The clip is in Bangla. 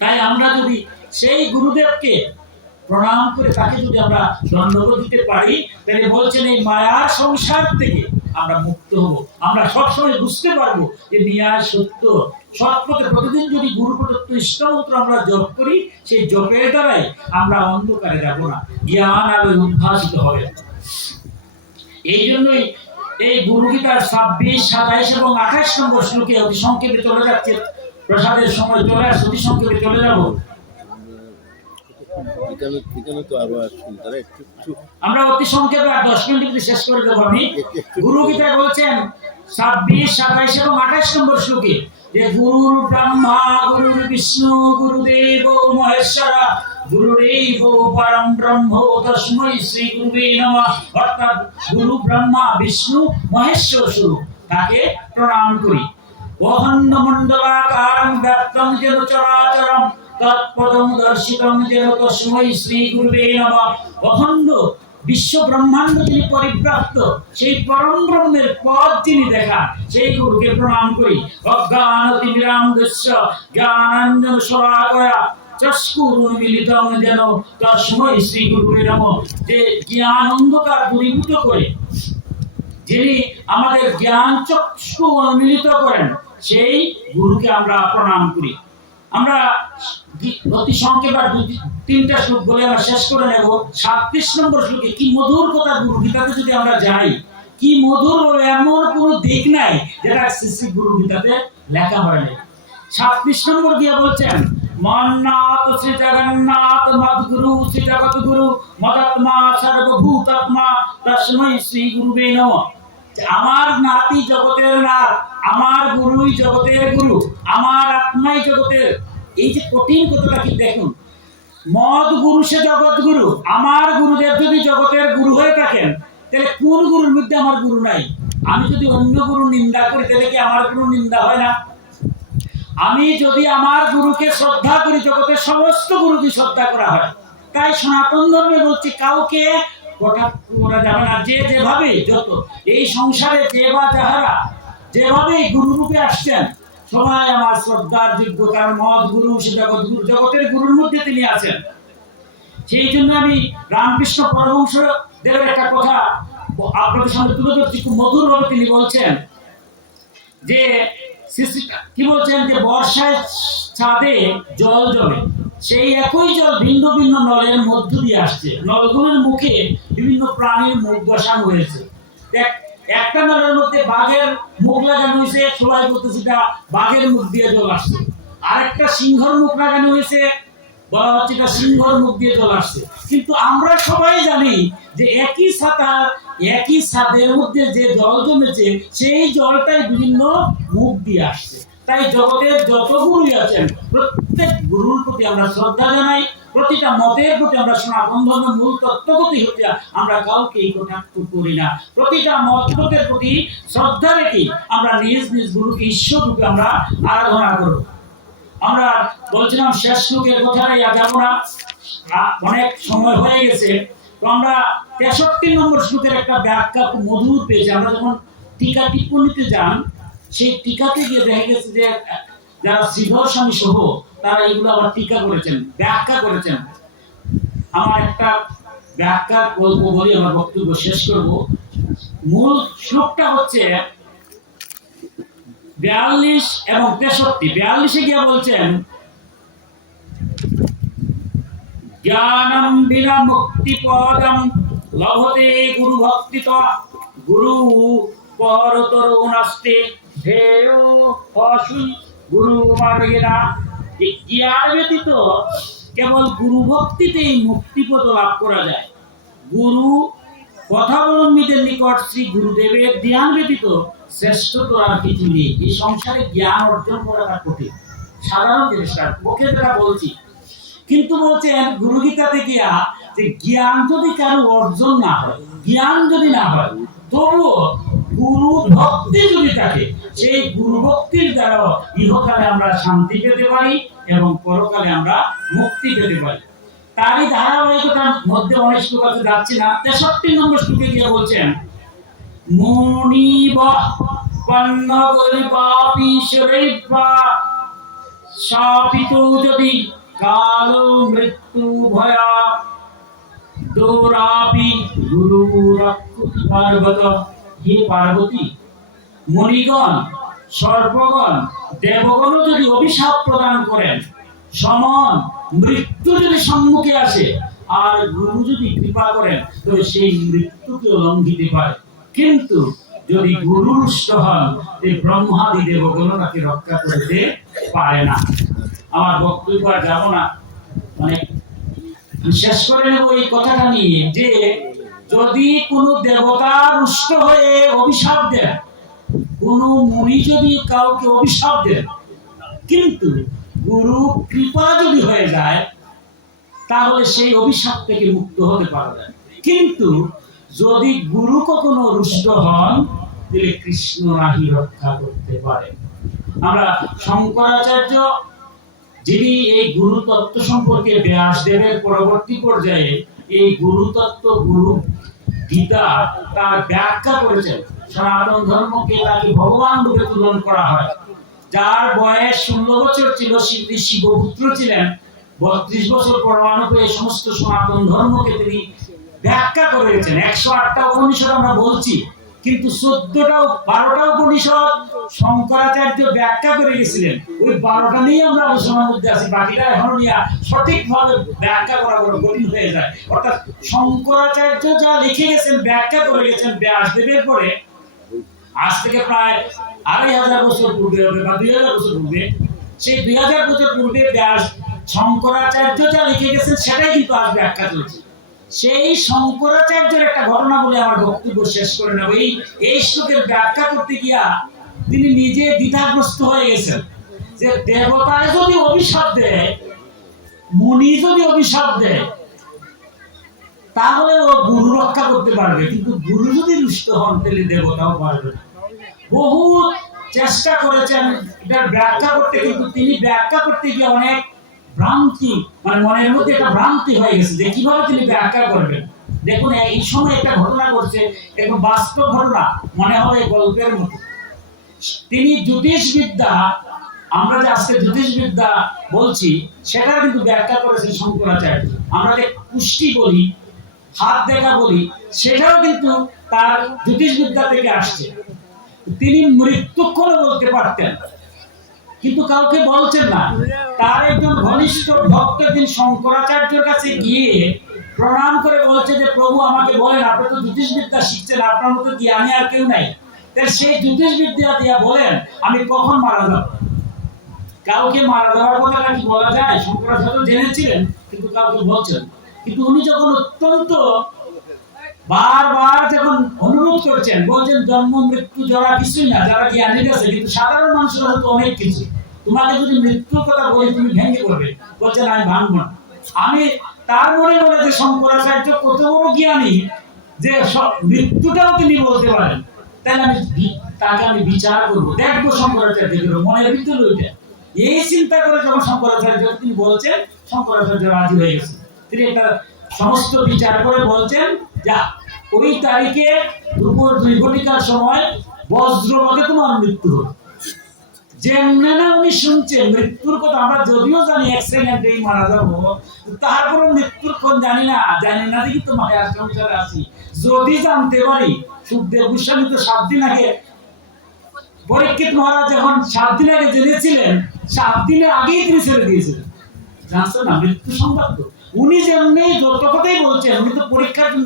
তাই আমরা যদি সেই গুরুদেবকে প্রণাম করে তাকে যদি আমরা ধন্যবাদ দিতে পারি, তাহলে বলছেন এই মায়ার সংসার থেকে আমরা মুক্ত হব। আমরা সবসময় বুঝতে পারবো যে ন্যায় সত্য সৎপথে প্রতিদিন যদি গুরু প্রদত্ত ইষ্টমন্ত্র আমরা জপ করি, সেই জপের দ্বারাই আমরা অন্ধকারে যাব না, জ্ঞান আলোয় উদ্ভাসিত হবে। এই জন্যই এই গুরু গীতার 26, 27 এবং 28 নম্বর শ্লোকে অতি সংক্ষেপে চলে যাচ্ছে, প্রসাদের সময় চলে আসছে, অতি সংক্ষেপে চলে যাব। আমরা অতি সংক্ষেপে আর 10 মিনিটে শেষ করে দেবো। আমি গুরু গীতায় বলছেন 26, 27 এবং 28 নম্বর শ্লোকে যে গুরু ব্রহ্মা গুরু বিষ্ণু গুরুদেব মহেশ্বর গুরুরেব পরম ব্রহ্ম তস্मै শ্রী গুরুবে নমঃ। অর্থাৎ গুরু ব্রহ্মা বিষ্ণু মহেশ্বর স্বরূপ, তাকে প্রণাম করি। অখণ্ড মণ্ডলাকারং ব্যাপ্তং যেন চরাচরম তৎপদং দর্শিতং যেন তস্मै শ্রী গুরুবে নমঃ। অখণ্ড বিশ্ব ব্রহ্মাণ্ড যিনি পরিব্যাপ্ত, সেই পরম ব্রহ্মের পদ যিনি দেখা, সেই গুরুকে প্রণাম করি। অজ্ঞানতিমিরান্ধস্য জ্ঞানাঞ্জন শলাকয়া চক্ষুরুন্মিলিতং যেন তস্मै শ্রী গুরুবে নমঃ। যে জ্ঞান অন্ধকার দূরীভূত করে, যিনি আমাদের জ্ঞান চক্ষু উন্মিলিত করেন, সেই গুরুকে আমরা প্রণাম করি। আমরা অতি সংক্ষেপে 2-3টা শ্লোক বলে আমরা শেষ করে নেব। 37 নম্বর শ্লোকে কি মধুর কথা, গুরু গীতাতে যদি আমরা যাই কি মধুর, এমন কোনো দিক নাই যেটা শ্রী গুরু গীতাতে লেখা হয়নি। 37 নম্বর দিয়ে বলছেন মন্নাথ শ্রী জগন্নাথ মদ্গুরু শ্রী জগৎগুরু মদাত্মা সর্বভূতাত্মা তস্मै শ্রী গুরুবে নমঃ। আমার নাতি জগতের নাথ, আমার গুরুই জগতের গুরু, আমার আত্মাই জগতের। এই যে কঠিন কথাটা কি দেখুন, মদ গুরু সে জগৎ গুরু। আমার গুরুদেব যদি জগতের গুরু হয়ে থাকেন, তাহলে কোন গুরুর মধ্যে আমার গুরু নাই? আমি যদি অন্য গুরু নিন্দা করি, তাহলে কি আমার গুরু নিন্দা হয় না? আমি যদি আমার গুরুকে শ্রদ্ধা করি, জগতের সমস্ত গুরুকে শ্রদ্ধা করা হয়। তাই সনাতন ধর্মে বলছি কাউকে কটাক্ষ করা যাবে না। যে যেভাবে যত এই সংসারে যে বা যাহারা যেভাবে গুরু রূপে আসছেন, সবাই আমার শ্রদ্ধার যোগ্য। কারণ মদ গুরু সে জগৎ গুরু, জগতের গুরুর মধ্যে তিনি আছেন। সেই জন্য আমি রামকৃষ্ণ পরমহংস দেবের একটা কথা আপনাদের সামনে তুলে ধরছি, খুব মধুর ভাবে তিনি বলছেন যে কি বলছেন যে বর্ষায় ছাদে জল জমে, সেই একই জল ভিন্ন ভিন্ন নলের মধ্য দিয়ে আসছে। নলগুলোর মুখে বিভিন্ন প্রাণীর মুখ বসানো হয়েছে। একটা নলের মধ্যে বাঘের মুখ লাগানো হয়েছে, সবাই বলতেছে এটা বাঘের মুখ দিয়ে জল আসছে। আরেকটা সিংহর মুখ লাগানো হয়েছে, বলা হচ্ছে এটা সিংহর মুখ দিয়ে জল আসছে। কিন্তু আমরা সবাই জানি যে একই ছাতা একই ছাদের মধ্যে যে জল জমেছে, সেই জলটাই বিভিন্ন মুখ দিয়ে আসছে। তাই জগতের যত গুরুই আছেন, প্রত্যেক গুরুর প্রতি আমরা শ্রদ্ধা জানাই। প্রতিটা মতের প্রতি আমরা সনাতন ধর্মের মূল তত্ত্বগতি হতে আমরা কাউকে কটাক্ষ করি না। প্রতিটা মতপথের প্রতি শ্রদ্ধা রেখে আমরা নিজ নিজ গুরুকে ঈশ্বর রূপে আমরা আরাধনা করব। আমরা বলছিলাম শেষ শ্লোকের কথাটাই যাব না, অনেক সময় হয়ে গেছে। তো আমরা 63 নম্বর শ্লোকের একটা ব্যাখ্যা খুব মধুর পেয়েছি। আমরা যখন টিকা টিপ্পণীতে যান, সেই টিকাতে গিয়ে দেখা গেছে যে যারা শ্রীধর স্বামী সহ তারা এগুলো আবার টিকা করেছেন, ব্যাখ্যা করেছেন। আমার একটা ব্যাখ্যা গল্প বলি, আমার বক্তব্য শেষ করব। মূল শ্লোকটা হচ্ছে 42 এবং 63। 42-এ গিয়ে বলছেন জ্ঞানম বিনা মুক্তি পদম লভতে গুরু ভক্তিতা গুরু পরতরো নাস্তে ধেয় অসুই গুরু মার্গেনা। এই জ্ঞান ব্যতীত কেবল গুরু ভক্তিতেই মুক্তিপদ লাভ করা যায়। গুরু কথাবলম্বীদের নিকট শ্রী গুরুদেবের জ্ঞান ব্যতীত শ্রেষ্ঠত্ব আর কিছু নেই। এই সংসারে জ্ঞান অর্জন করাটা কঠিন, সাধারণ জিনিসটা মুখে যেটা বলছি। কিন্তু বলছেন গুরু গীতাতে গিয়া যে জ্ঞান যদি কারো অর্জন না হয়, জ্ঞান যদি না হয়, তবুও গুরু ভক্তি যদি থাকে, সেই গুরু ভক্তির দ্বারা ইহকালে আমরা শান্তি পেতে পারি এবং পরকালে আমরা মুক্তি পেতে পারি। তারই ধারাবাহিকতার মধ্যে অনেক শ্লোক আছে, যাচ্ছি না। 63 নম্বর শ্লোকে গিয়ে বলছেন মুনিব পন্নগরি পাপি শরীবা শাপিত যদি কাল মৃত্যু ভয়া দৌরাপি গুরু রক্ষতি পার্বত। হে পার্বতী, মণিগণ, সর্পগণ, দেবগণ যদি অভিশাপ প্রদান করেন, সমান মৃত্যু যদি সম্মুখে আসে আর গুরু যদি কৃপা করেন, তবে সেই মৃত্যুকে লঙ্ঘিতে পারে। কিন্তু যদি গুরু রুষ্ট হন, এই ব্রহ্মাদি দেবগণ তাকে রক্ষা করতে পারে না। আমার বক্তব্য আর যাব না, মানে শেষ করে নেব এই কথাটা নিয়ে যে যদি কোনো দেবতা রুষ্ট হয়ে অভিশাপ দেন, কোন মুনি যদি কাউকে অভিশাপ দেন, কিন্তু গুরু কৃপা যদি হয়ে যায়, তাহলে সেই অভিশাপ থেকে মুক্ত হতে পারবে। কিন্তু যদি গুরু কখনো রুষ্ট হন, তাহলে কৃষ্ণ নাহি রক্ষা করতে পারে। আমরা শঙ্করাচার্য, যিনি এই গুরু তত্ত্ব সম্পর্কে ব্যাসদেবের পরবর্তী পর্যায়ে এই গুরু তত্ত্ব, গুরু গীতা তার ব্যাখ্যা করেছেন। সনাতন ধর্মকে তাকে ভগবান রূপে তুলনা করা হয়। যার বয়স 16 বছর ছিল, তিনি শিবপুত্র ছিলেন। 32 বছর পরমাণু পেয়ে সমস্ত সনাতন ধর্মকে তিনি ব্যাখ্যা করে গেছেন। 108টা উপনিষদ আমরা বলছি, কিন্তু 12টা উপনিষদ শঙ্করাচার্য ব্যাখ্যা করে গেছিলেন। ওই 12টা নিয়ে আমরা আলোচনার মধ্যে আছি, বাকিটা এখনো নিয়ে সঠিকভাবে ব্যাখ্যা করা বড় কঠিন হয়ে যায়। অর্থাৎ শঙ্করাচার্য যা লিখে গেছেন, ব্যাখ্যা করে গেছেন ব্যাসদেবের পরে, আজ থেকে প্রায় 2500 বছর পূর্বে হবে বা 2000 বছর পূর্বে, সেই 2000 বছর পূর্বে ব্যাস শঙ্করাচার্য যা লিখে গেছেন সেটাই কিন্তু আজ ব্যাখ্যা চলছে। সেই শঙ্করাচার্যের একটা ঘটনা বলে আমার বক্তব্য শেষ করে নেব। এই শ্লোকের ব্যাখ্যা করতে গিয়া তিনি নিজে দ্বিধাগ্রস্ত হয়ে গেছেন যে দেবতায় যদি অভিশাপ দেয়, মুনি যদি অভিশাপ দেয়, তাহলে ও গুরু রক্ষা করতে পারবে, কিন্তু গুরু যদি রুষ্ট হন, তাহলে দেবতাও পারবে না। বহু চেষ্টা করেছেন এটার ব্যাখ্যা করতে, কিন্তু তিনি ব্যাখ্যা করতে গিয়ে অনেক ভ্রান্তি, মানে মনের মধ্যে একটা ভ্রান্তি হয়ে গেছে যে কিভাবে তিনি ব্যাখ্যা করবেন। দেখুন, এই সময় একটা ঘটনা ঘটছে, একদম বাস্তব ঘটনা, মনে হবে গল্পের মতো। তিনি জ্যোতিষবিদ্যা, আমরা যে আজকে জ্যোতিষবিদ্যা বলছি, সেটা কিন্তু ব্যাখ্যা করেছেন শঙ্করাচার্য। আমরা যে কুষ্টি বলি, হাত দেখা বলি, সেটাও কিন্তু তার জ্যোতিষবিদ্যা থেকে আসছে। তিনি মৃত্যুক্ষণ বলতে পারতেন, কিন্তু কাউকে বলছেন না। তার একজন ঘনিষ্ঠ ভক্ত একদিন শঙ্করাচার্যের কাছে গিয়ে প্রণাম করে বলছে যে প্রভু, আমাকে বলেন, আপনি তো জ্যোতিষবিদ্যা শিখছেন, আপনার মতো জ্ঞানী আর কেউ নাই, তাই সেই জ্যোতিষবিদ্যা দিয়া বলেন আমি কখন মারা যাব। কাউকে মারা যাওয়ার কথাটা কি বলা যায়? শঙ্করাচার্য জেনেছিলেন, কিন্তু কাউকে বলছেন। কিন্তু উনি যখন অত্যন্ত বারবার যখন অনুরোধ করছেন, বলছেন জন্ম মৃত্যু জরা কিছুই না, যারা জ্ঞানী আছে, কিন্তু সাধারণ মানুষের হয়তো অনেক কিছু। তোমাকে যদি মৃত্যুর কথা বলি, তুমি ভেঙে পড়বে। বলছেন আমি ভাঙব না। আমি তার মনে মনে যে শঙ্করাচার্য কত বড় জ্ঞানী, যে মৃত্যুটাও তিনি বলতে পারেন, তাহলে তাকে আমি বিচার করবো, দেখবো শঙ্করাচার্য মনের ভিতরে ওইটা। এই চিন্তা করে যখন শঙ্করাচার্য তিনি বলছেন, শঙ্করাচার্য রাজি হয়ে গেছে। তিনি একটা সমস্ত বিচার করে বলছেন, যা ওই তারিখে দুপুর 2 ঘটিকার সময় বজ্রপাতে তোমার মৃত্যু হবে। যেমনে না উনি শুনছেন মৃত্যুর কথা, আমরা যদিও জানি 1 সেকেন্ডেই মারা যাবো, তারপরে মৃত্যুর কোন জানি না দেখি তো মায়ার সংসারে আছি। যদি জানতে পারি, সুখদেব গোস্বামী তো 7 দিন আগে, পরীক্ষিত মহারাজ যখন 7 দিন আগে জেনেছিলেন, 7 দিনের আগেই তিনি ছেড়ে দিয়েছিলেন। জানছেন না মৃত্যু সংবাদ? উনি যেমনি যত কথাই বলছেন, উনি তো পরীক্ষার জন্য